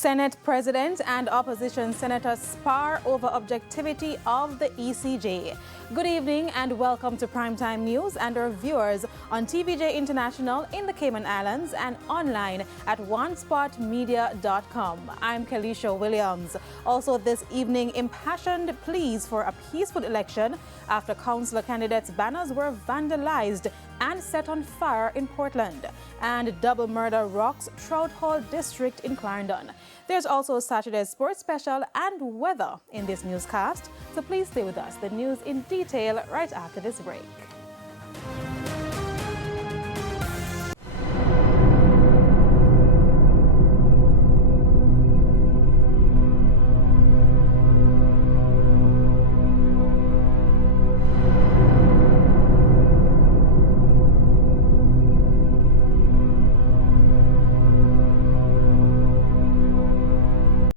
Senate President and opposition senators spar over objectivity of the ECJ. Good evening and welcome to Primetime News and our viewers on TVJ International in the Cayman Islands and online at onespotmedia.com. I'm Kelisha Williams. Also this evening, impassioned pleas for a peaceful election after councillor candidates' banners were vandalized and set on fire in Portland. And double murder rocks Trout Hall district in Clarendon. There's also Saturday's sports special and weather in this newscast, so please stay with us. The news in detail right after this break.